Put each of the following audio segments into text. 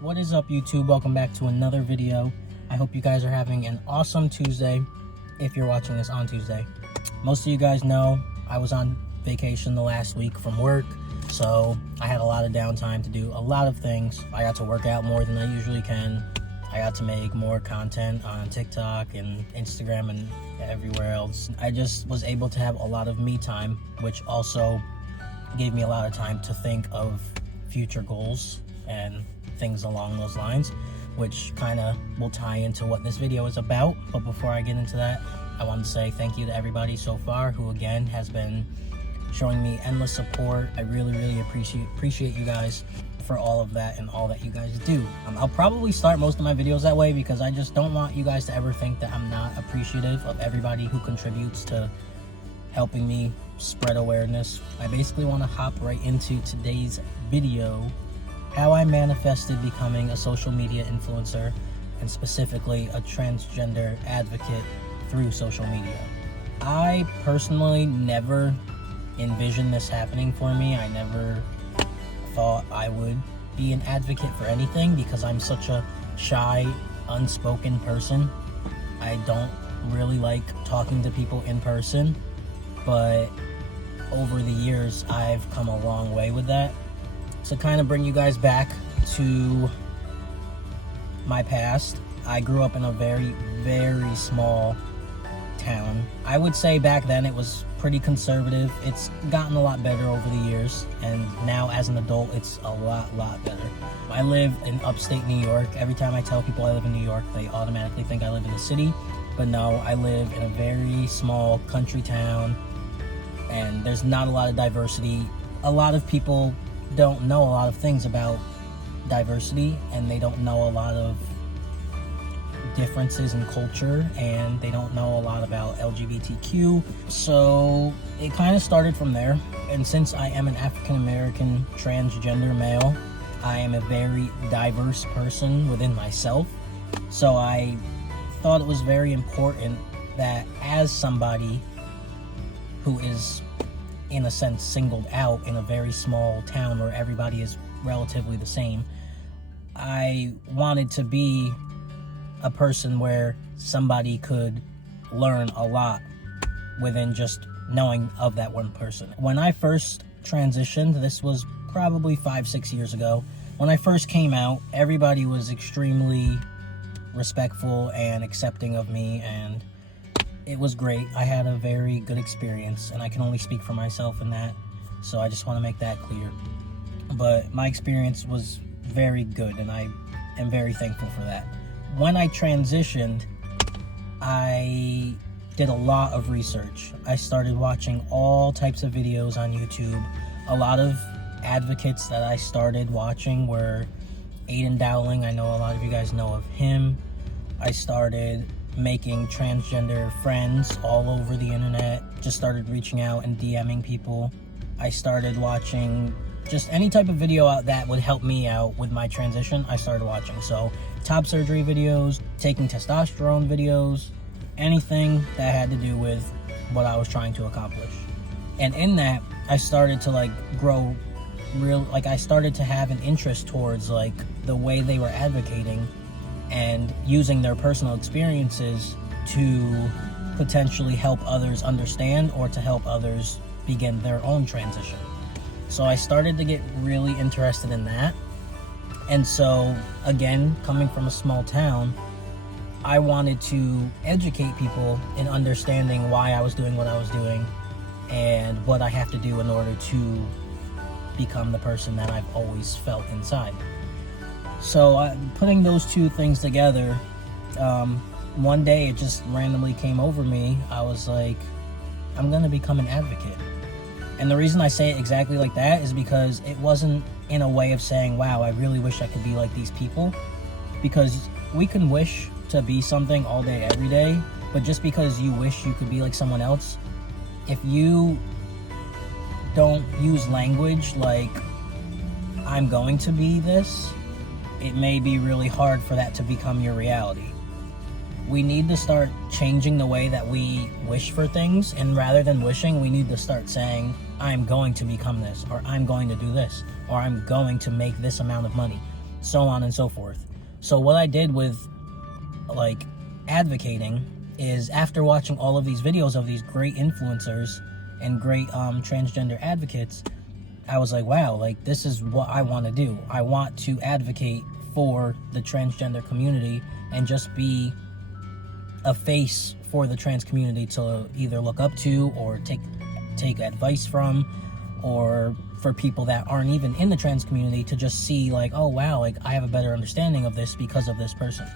What is up, YouTube? Welcome back to another video. I hope you guys are having an awesome Tuesday if you're watching this on Tuesday. Most of you guys know I was on vacation the last week from work, so I had a lot of downtime to do a lot of things. I got to work out more than I usually can. I got to make more content on TikTok and Instagram and everywhere else. I just was able to have a lot of me time, which also gave me a lot of time to think of future goals and things along those lines, which kind of will tie into what this video is about. But before I get into that, I want to say thank you to everybody so far who again has been showing me endless support. I really appreciate you guys for all of that and all that you guys do. I'll probably start most of my videos that way because I just don't want you guys to ever think that I'm not appreciative of everybody who contributes to helping me spread awareness. I basically want to hop right into today's video: how I manifested becoming a social media influencer, and specifically a transgender advocate through social media. I personally never envisioned this happening for me. I never thought I would be an advocate for anything because I'm such a shy, unspoken person. I don't really like talking to people in person, but over the years I've come a long way with that. To kind of bring you guys back to my past, I grew up in a very small town. I would say back then it was pretty conservative. It's gotten a lot better over the years, and now as an adult it's a lot better. I live in upstate New York. Every time I tell people I live in New York, they automatically think I live in the city, but no, I live in a very small country town, and there's not a lot of diversity. A lot of people don't know a lot of things about diversity, and they don't know a lot of differences in culture, and they don't know a lot about LGBTQ. So it kind of started from there. And since I am an African American transgender male, I am a very diverse person within myself. So I thought it was very important that as somebody who is in a sense singled out in a very small town where everybody is relatively the same, I wanted to be a person where somebody could learn a lot within just knowing of that one person. When I first transitioned, this was probably 5-6 years ago, when I first came out, everybody was extremely respectful and accepting of me, and it was great. I had a very good experience, and I can only speak for myself in that, so I just want to make that clear. But my experience was very good, and I am very thankful for that. When I transitioned, I did a lot of research. I started watching all types of videos on YouTube. A lot of advocates that I started watching were Aiden Dowling. I know a lot of you guys know of him. I started making transgender friends all over the internet. Just started reaching out and DMing people. I started watching just any type of video out that would help me out with my transition. I started watching. So top surgery videos, taking testosterone videos, anything that had to do with what I was trying to accomplish. And in that, I started to grow I started to have an interest towards the way they were advocating and using their personal experiences to potentially help others understand or to help others begin their own transition. So I started to get really interested in that. And so, again, coming from a small town, I wanted to educate people in understanding why I was doing what I was doing and what I have to do in order to become the person that I've always felt inside. So putting those two things together, one day it just randomly came over me. I was like, I'm gonna become an advocate. And the reason I say it exactly like that is because it wasn't in a way of saying, wow, I really wish I could be like these people. Because we can wish to be something all day, every day, but just because you wish you could be like someone else, if you don't use language like, I'm going to be this, it may be really hard for that to become your reality. We need to start changing the way that we wish for things, and rather than wishing, we need to start saying, I'm going to become this, or I'm going to do this, or I'm going to make this amount of money. so on and so forth. So what I did with like advocating is, after watching all of these videos of these great influencers and great transgender advocates, I was like, wow, like this is what I want to do. I want to advocate for the transgender community and just be a face for the trans community to either look up to or take advice from, or for people that aren't even in the trans community to just see like, oh wow, like I have a better understanding of this because of this person.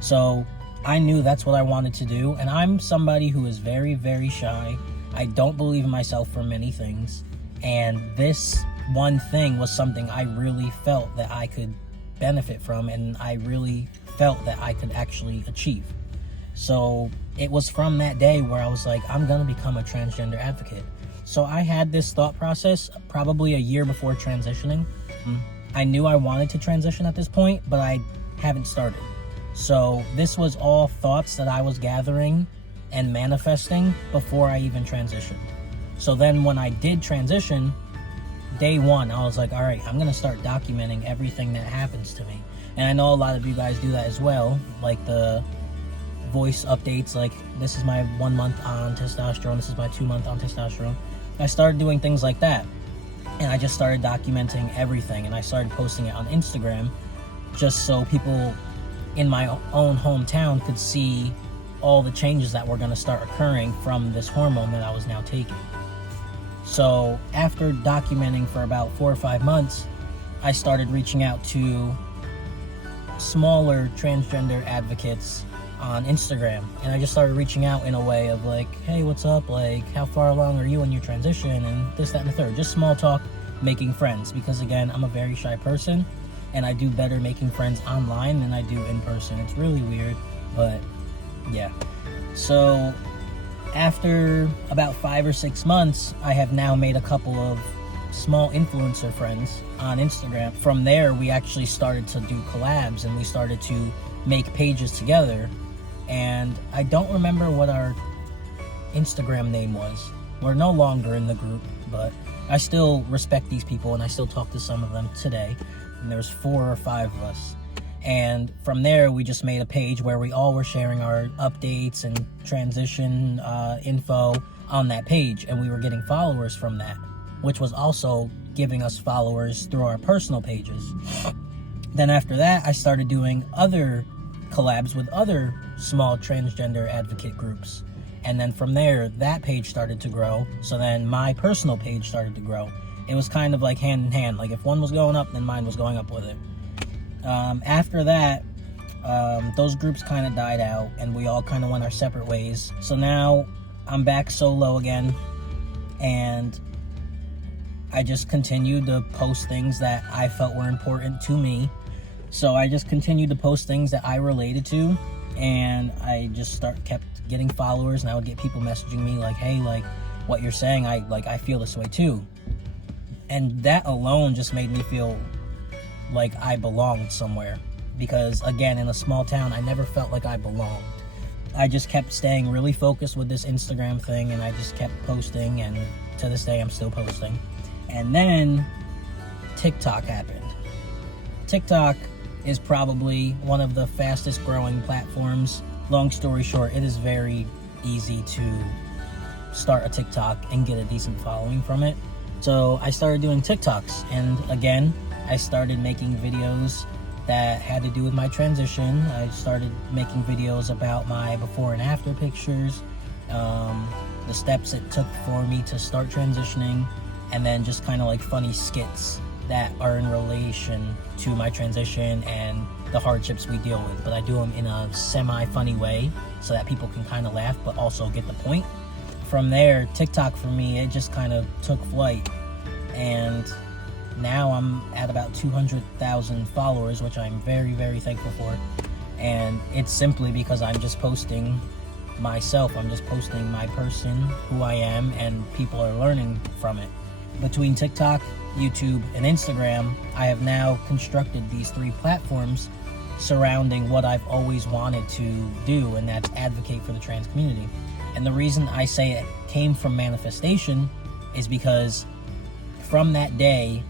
So I knew that's what I wanted to do, and I'm somebody who is very, very shy. I don't believe in myself for many things, and this one thing was something I really felt that I could benefit from, and I really felt that I could actually achieve. So it was from that day where I was like, I'm gonna become a transgender advocate. So I had this thought process probably a year before transitioning. I knew I wanted to transition at this point, but I haven't started. So this was all thoughts that I was gathering and manifesting before I even transitioned. So then when I did transition, day one, I was like, all right, I'm gonna start documenting everything that happens to me. And I know a lot of you guys do that as well, like the voice updates, like this is my 1 month on testosterone, this is my 2 month on testosterone. I started doing things like that, and I just started documenting everything, and I started posting it on Instagram just so people in my own hometown could see all the changes that were going to start occurring from this hormone that I was now taking. So after documenting for about 4 or 5 months, I started reaching out to smaller transgender advocates on Instagram, and I just started reaching out in a way of like, hey, what's up, like how far along are you in your transition, and this, that, and the third. Just small talk, making friends, because again, I'm a very shy person, and I do better making friends online than I do in person. It's really weird, but yeah. So after about 5 or 6 months, I have now made a couple of small influencer friends on Instagram. From there, we actually started to do collabs, and we started to make pages together. And I don't remember what our Instagram name was. We're no longer in the group, but I still respect these people, and I still talk to some of them today. And there's 4 or 5 of us. And from there, we just made a page where we all were sharing our updates and transition info on that page, and we were getting followers from that, which was also giving us followers through our personal pages. Then after that, I started doing other collabs with other small transgender advocate groups, and then from there, that page started to grow. So then my personal page started to grow. It was kind of like hand in hand. Like if one was going up, then mine was going up with it. After that, those groups kind of died out, and we all kind of went our separate ways. So now I'm back solo again, and I just continued to post things that I felt were important to me. So I just continued to post things that I related to, and I just kept getting followers, and I would get people messaging me like, hey, like what you're saying, I feel this way too. And that alone just made me feel like I belonged somewhere, because again, in a small town, I never felt like I belonged. I just kept staying really focused with this Instagram thing, and I just kept posting, and to this day I'm still posting. And then TikTok happened. TikTok is probably one of the fastest growing platforms. Long story short, it is very easy to start a TikTok and get a decent following from it. So I started doing TikToks, and again, I started making videos that had to do with my transition. I started making videos about my before and after pictures, the steps it took for me to start transitioning, and then just kind of like funny skits that are in relation to my transition and the hardships we deal with. But I do them in a semi-funny way so that people can kind of laugh but also get the point. From there, TikTok for me, it just kind of took flight, and now I'm at about 200,000 followers, which I'm very, very thankful for. And it's simply because I'm just posting myself. I'm just posting my person, who I am, and people are learning from it. Between TikTok, YouTube, and Instagram, I have now constructed these 3 platforms surrounding what I've always wanted to do, and that's advocate for the trans community. And the reason I say it came from manifestation is because from that day,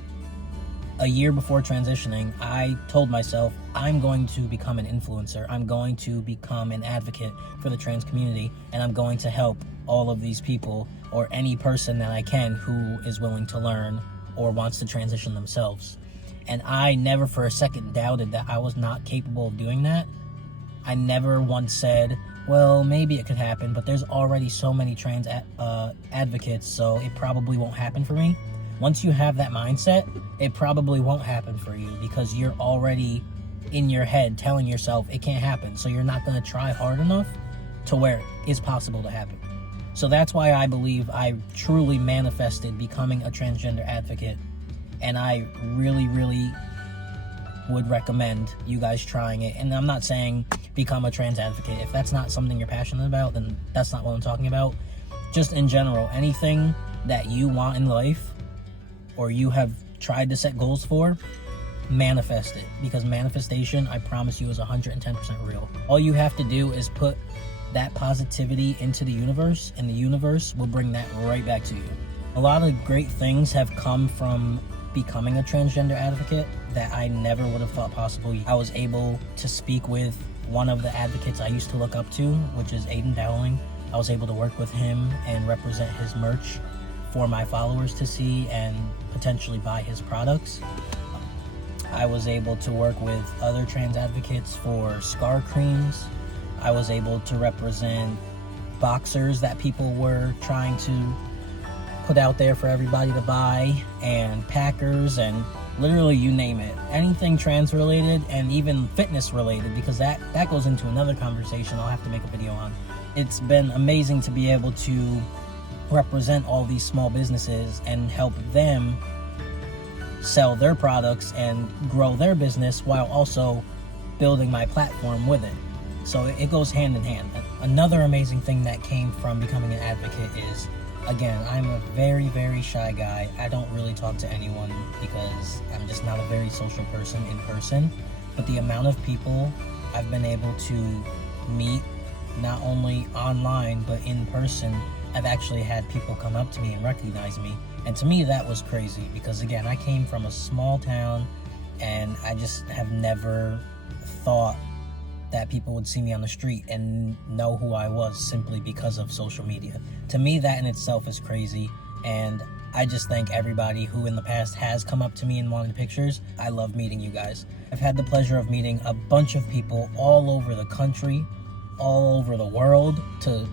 a year before transitioning, I told myself, I'm going to become an influencer. I'm going to become an advocate for the trans community, and I'm going to help all of these people, or any person that I can who is willing to learn or wants to transition themselves. And I never for a second doubted that I was not capable of doing that. I never once said, well, maybe it could happen, but there's already so many trans advocates, so it probably won't happen for me. Once you have that mindset, it probably won't happen for you, because you're already in your head telling yourself it can't happen. So you're not going to try hard enough to where it is possible to happen. So that's why I believe I truly manifested becoming a transgender advocate. And I really, really would recommend you guys trying it. And I'm not saying become a trans advocate. If that's not something you're passionate about, then that's not what I'm talking about. Just in general, anything that you want in life, or you have tried to set goals for, manifest it. Because manifestation, I promise you, is 110% real. All you have to do is put that positivity into the universe, and the universe will bring that right back to you. A lot of great things have come from becoming a transgender advocate that I never would have thought possible. I was able to speak with one of the advocates I used to look up to, which is Aiden Dowling. I was able to work with him and represent his merch for my followers to see and potentially buy his products. I was able to work with other trans advocates for scar creams. I was able to represent boxers that people were trying to put out there for everybody to buy, and packers, and literally you name it. Anything trans related, and even fitness related, because that goes into another conversation I'll have to make a video on. It's been amazing to be able to represent all these small businesses and help them sell their products and grow their business while also building my platform with it. So it goes hand in hand. Another amazing thing that came from becoming an advocate is, again, I'm a very, very shy guy. I don't really talk to anyone because I'm just not a very social person in person. But the amount of people I've been able to meet, not only online but in person, I've actually had people come up to me and recognize me. And to me, that was crazy, because again, I came from a small town and I just have never thought that people would see me on the street and know who I was simply because of social media. To me, that in itself is crazy, and I just thank everybody who in the past has come up to me and wanted pictures. I love meeting you guys. I've had the pleasure of meeting a bunch of people all over the country, all over the world, to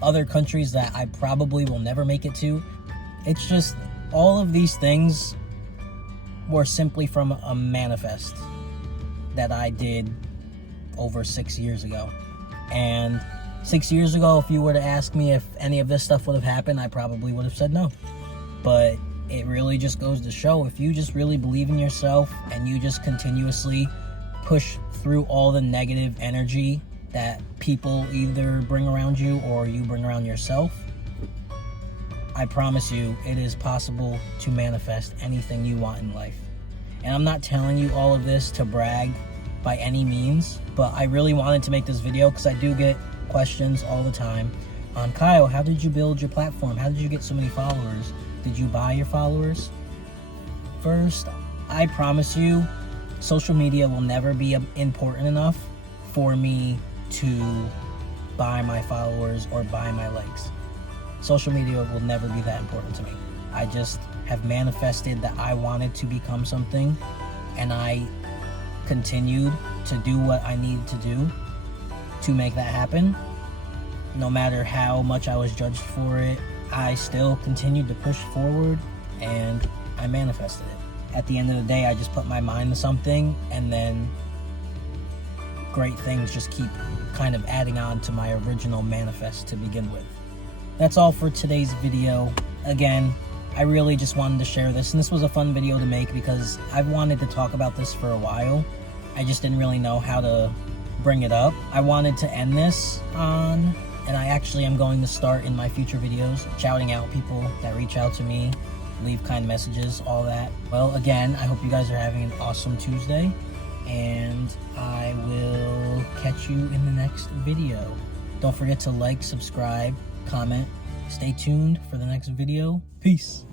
other countries that I probably will never make it to. It's just, all of these things were simply from a manifest that I did over 6 years ago. And 6 years ago, if you were to ask me if any of this stuff would have happened, I probably would have said no. But it really just goes to show, if you just really believe in yourself and you just continuously push through all the negative energy that people either bring around you or you bring around yourself, I promise you it is possible to manifest anything you want in life. And I'm not telling you all of this to brag by any means, but I really wanted to make this video because I do get questions all the time on, Kyle, how did you build your platform? How did you get so many followers? Did you buy your followers? First, I promise you, social media will never be important enough for me to buy my followers or buy my likes. Social media will never be that important to me. I just have manifested that I wanted to become something, and I continued to do what I needed to do to make that happen. No matter how much I was judged for it, I still continued to push forward, and I manifested it. At the end of the day, I just put my mind to something, and then great things just keep kind of adding on to my original manifest to begin with. That's all for today's video. Again, I really just wanted to share this, and this was a fun video to make because I've wanted to talk about this for a while. I just didn't really know how to bring it up. I wanted to end this on, and I actually am going to start in my future videos shouting out people that reach out to me, leave kind messages, all that. Well, again, I hope you guys are having an awesome Tuesday, and I will catch you in the next video. Don't forget to like, subscribe, comment. Stay tuned for the next video. Peace.